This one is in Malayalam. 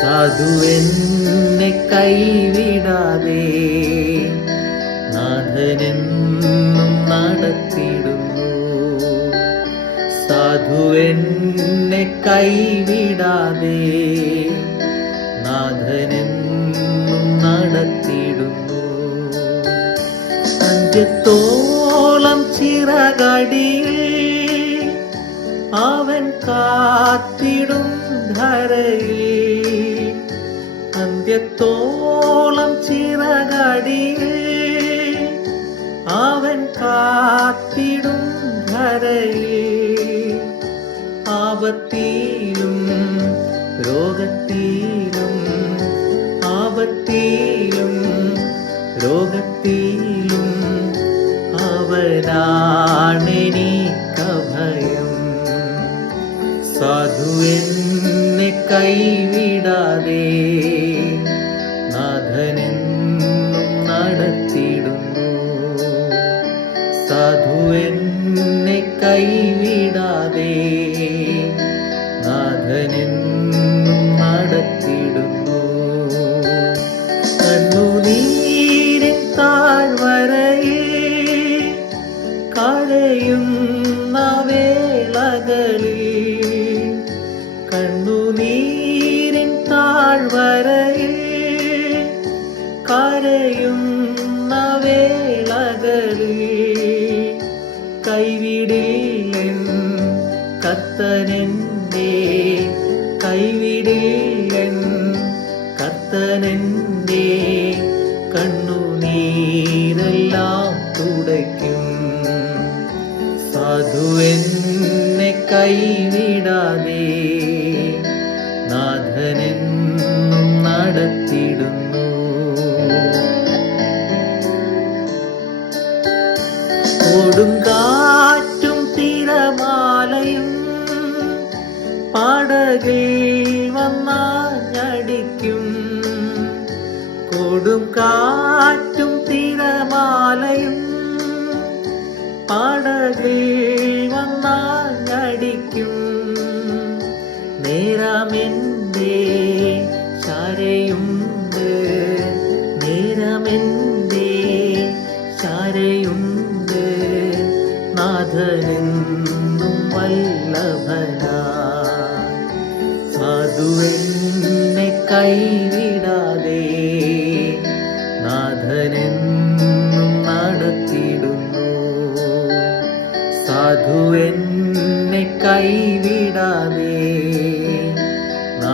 സാധുവെന്നെ കൈവിടാതെ നാഥനെന്നും നടത്തിടുന്നു. സാധുവെന്നെ കൈവിടാതെ നാഥനെന്നും നടത്തിടുന്നു. അഞ്ചത്തോളം ചിറകടിയിൽ അവൻ കാത്തിടും ധരയിൽ അന്ത്യത്തോളം ചിറകടിയിൽ അവൻ കാത്തിടും ധരയിൽ. ആപത്തിയിലും രോഗത്തിലും ആപത്തിലും രോഗത്തിലും അവനാണെനിക്കഭയം സാധുവെന്നെ കൈവിടാതെ സാധുവെന്നെ കൈവിടാതെ നാഥനെന്നും നടത്തിടുന്നു. കണ്ണുനീരിൻ താഴ്വരയിൽ കരയുന്ന വേളകളിൽ കത്തനെന്റെ കൈവിടില്ലൻ കത്തനെന്റെ കണ്ണുനീരെല്ലാം തുടയ്ക്കും. സാധുവെന്നെ കൈവിടാതെ നാഥനെന്നും നടത്തിടുന്നു. കൊടുങ്കാറ്റും പടകിൽ വന്നാഞ്ഞടിക്കും കൊടും കാറ്റും തിരമാലയും പടകിൽ വന്നാഞ്ഞടിക്കും നേരമെന്റെ ശാരയുണ്ട് നേരമെന്റെ ശാരയുണ്ട് നാഥനെന്നും വല്ലഭന കൈവിടാതെ നാഥനെന്നും നടത്തിയിടുന്നു. സാധുവെന്നെ കൈവിടാതെ